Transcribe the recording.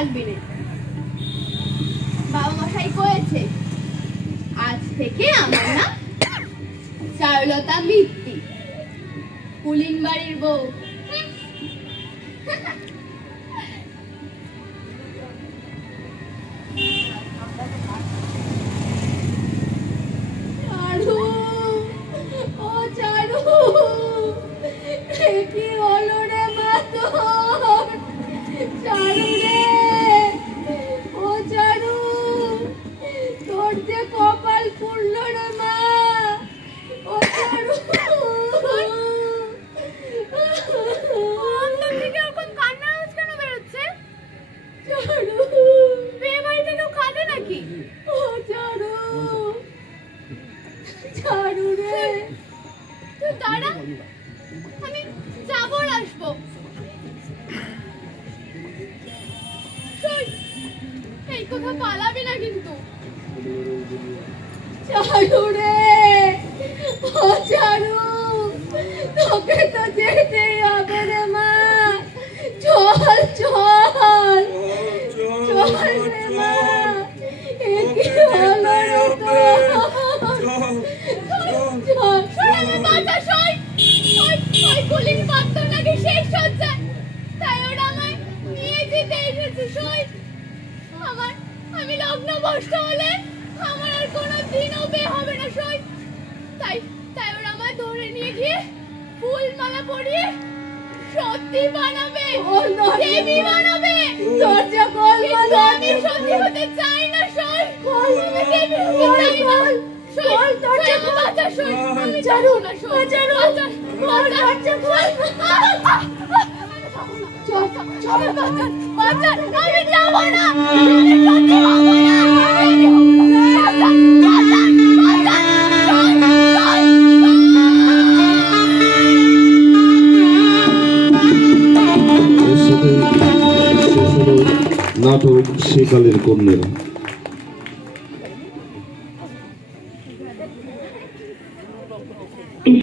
থাকবি না। বাবা মশাই কয়েছে আজ থেকে আমার নাম চারুলতা মিত্তি, পুলিন বাড়ির বউ। চারু, ও চারু, কি হলো রে মা তোর? চারু রে, ও চারু, তোর যে কপাল পুড়লো রে মা। ও চারু, অন্তর থেকে ওরকম কান্নার আওয়াজ কেন বেরোচ্ছে? চারু, বিয়ে বাড়িতে কেউ কাঁদে নাকি? ও চারু, চারু রে, তুই দাঁড়া, আমি যাবো আর আসবো। শোন, এই কথা পালাবি না কিন্তু। চারু রে, ও চারু, তোকে তো যেতেই হবে রে মা। চল চল চল রে মা, এ কি হলো রে তোর? চল শোন, বাচ্চা শোন, ওই পুলিশ বাচ্চা নাকি শেষ হচ্ছে, তাই ওরা আমায় নিয়ে যেতে এসেছে। শোন, আমি লগ্নভ্রষ্ট হলে আমার আর কোনো দিনও বিয়ে হবে না। শোন, তাই ওরা আমায় ধরে নিয়ে গিয়ে ফুল মালা পরিয়ে সত্যি বানাবে, দেবী বানাবে। দরজা খোল, আমি সত্যি হতে চাই না। শোন, আমি দেবী হতে চাই না। শোন, দরজা খোল, বাচ্চা শোন, আমি চারু না। শোন, চারু, দরজা খোল। চল চল বাচ্চা, আমি যাবো না, আমি সত্যি হবো না। নাটক সেকালের কন্যা।